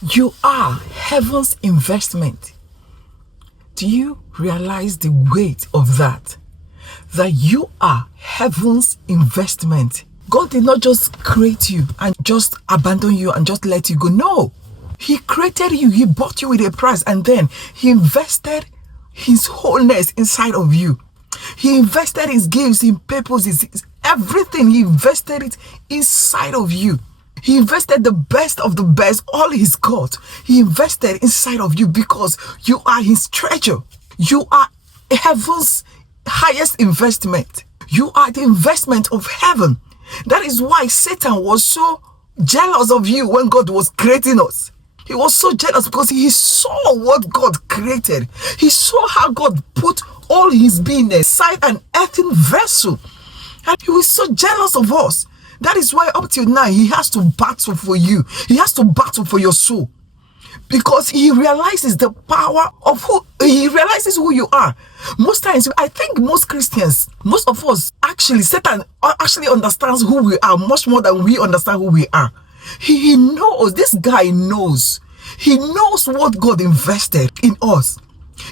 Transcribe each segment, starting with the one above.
You are heaven's investment. Do you realize the weight of that? That you are heaven's investment. God did not just create you and just abandon you and just let you go. No. He created you. He bought you with a price, and then he invested his wholeness inside of you. He invested his gifts, his purposes, everything. He invested it inside of you. He invested the best of the best, all he's got. He invested inside of you because you are his treasure. You are heaven's highest investment. You are the investment of heaven. That is why Satan was so jealous of you when God was creating us. He was so jealous because he saw what God created. He saw how God put all his being inside an earthen vessel. And he was so jealous of us. That is why up till now, he has to battle for you. He has to battle for your soul. Because he realizes the power of he realizes who you are. Most times, I think most Christians, most of us, Satan actually understands who we are much more than we understand who we are. He knows, this guy knows. He knows what God invested in us.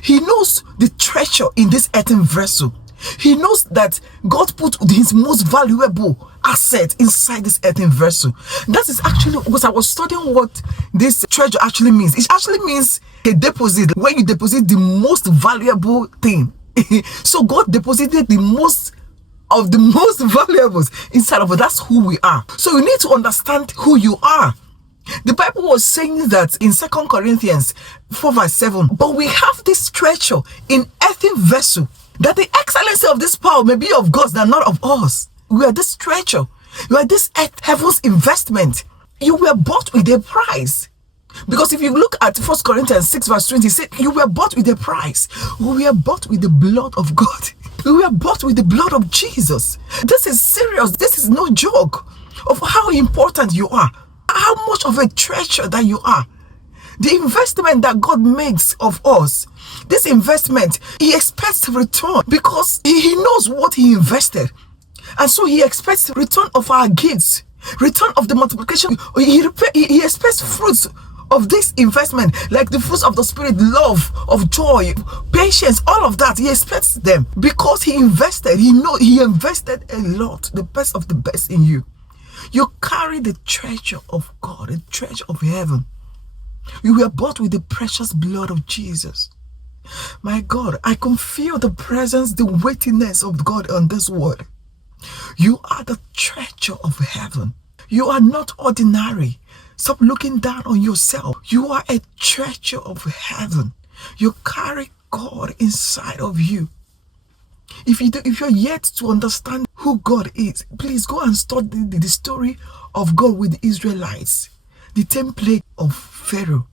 He knows the treasure in this earthen vessel. He knows that God put his most valuable asset inside this earthen vessel. That is actually, because I was studying what this treasure actually means. It actually means a deposit, where you deposit the most valuable thing. So God deposited the most of the most valuables inside of us. That's who we are. So you need to understand who you are. The Bible was saying that in 2 Corinthians 4 verse 7, but we have this treasure in earthen vessel, that the excellency of this power may be of God and not of us. We are this treasure. You are this heaven's investment. You were bought with a price. Because if you look at 1 Corinthians 6 verse 20, it said you were bought with a price. We were bought with the blood of God. We were bought with the blood of Jesus. This is serious. This is no joke of how important you are. How much of a treasure that you are. The investment that God makes of us, this investment, he expects return because he knows what he invested. And so he expects return of our gifts, return of the multiplication. He expects fruits of this investment, like the fruits of the spirit, love, of joy, patience, all of that. He expects them because he invested. He invested a lot, the best of the best in you. You carry the treasure of God, the treasure of heaven. You were bought with the precious blood of Jesus. My God, I can feel the presence, the weightiness of God on this word. You are the treasure of heaven. You are not ordinary. Stop looking down on yourself. You are a treasure of heaven. You carry God inside of you. If you're yet to understand who God is, please go and study the story of God with the Israelites, the 10 plagues of Pharaoh,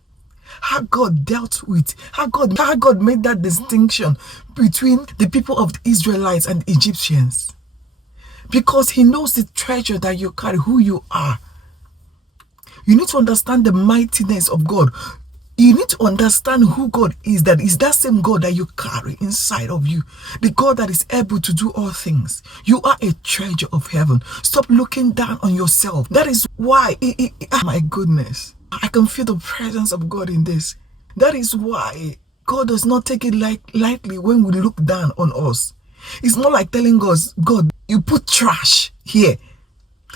how God dealt with, how God made that distinction between the people of the Israelites and the Egyptians. Because he knows the treasure that you carry, who you are. You need to understand the mightiness of God. You need to understand who God is, that is that same God that you carry inside of you. The God that is able to do all things. You are a treasure of heaven. Stop looking down on yourself. That is why, my goodness, I can feel the presence of God in this. That is why God does not take it lightly when we look down on us. It's not like telling us, God, you put trash here.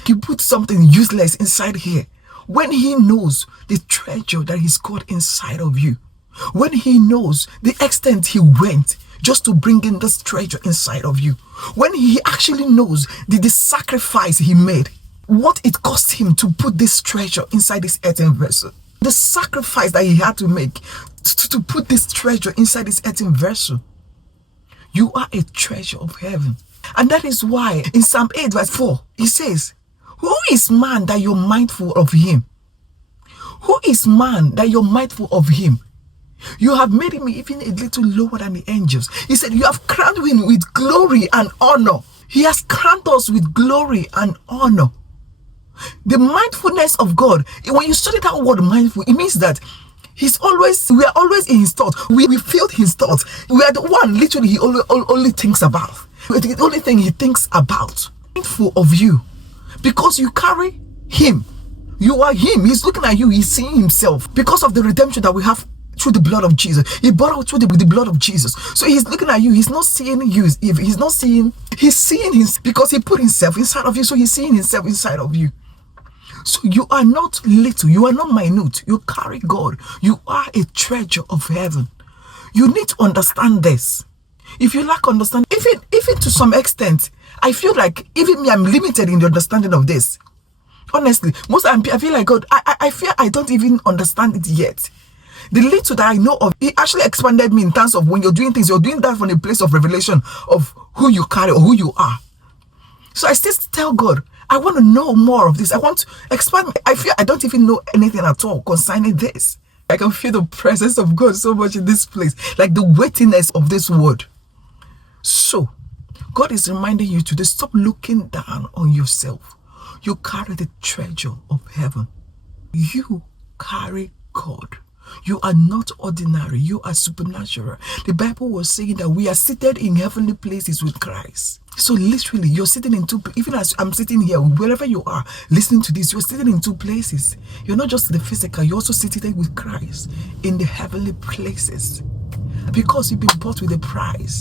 You put something useless inside here. When he knows the treasure that he's got inside of you, when he knows the extent he went just to bring in this treasure inside of you, when he actually knows the sacrifice he made, what it cost him to put this treasure inside this earthen vessel, the sacrifice that he had to make to put this treasure inside this earthen vessel, you are a treasure of heaven. And that is why in Psalm 8 verse 4, he says, who is man that you're mindful of him? Who is man that you're mindful of him? You have made him even a little lower than the angels. He said, you have crowned him with glory and honor. He has crowned us with glory and honor. The mindfulness of God, when you study that word mindful, it means that we are always in his thoughts. We feel his thoughts. We are the one literally he only thinks about. The only thing he thinks about. Mindful of you. Because you carry him You are him. He's looking at you. He's seeing himself because of the redemption that we have through the blood of Jesus. He bought out through the blood of Jesus. So he's looking at you. He's not seeing you. He's not seeing, he's seeing his, because he put himself inside of you. So he's seeing himself inside of you. So you are not little. You are not minute. You carry God. You are a treasure of heaven. You need to understand this. If you lack understanding, even to some extent, I feel like even me, I'm limited in the understanding of this. Honestly, I feel like God, I fear I don't even understand it yet. The little that I know of, it actually expanded me in terms of when you're doing things, you're doing that from a place of revelation of who you carry or who you are. So I still tell God, I want to know more of this. I want to expand. I feel I don't even know anything at all concerning this. I can feel the presence of God so much in this place, like the weightiness of this word. So, God is reminding you today, stop looking down on yourself. You carry the treasure of heaven. You carry God. You are not ordinary. You are supernatural. The Bible was saying that we are seated in heavenly places with Christ. So literally, you're sitting in two, even as I'm sitting here, wherever you are, listening to this, you're sitting in two places. You're not just the physical, you're also seated with Christ in the heavenly places. Because you've been bought with a price.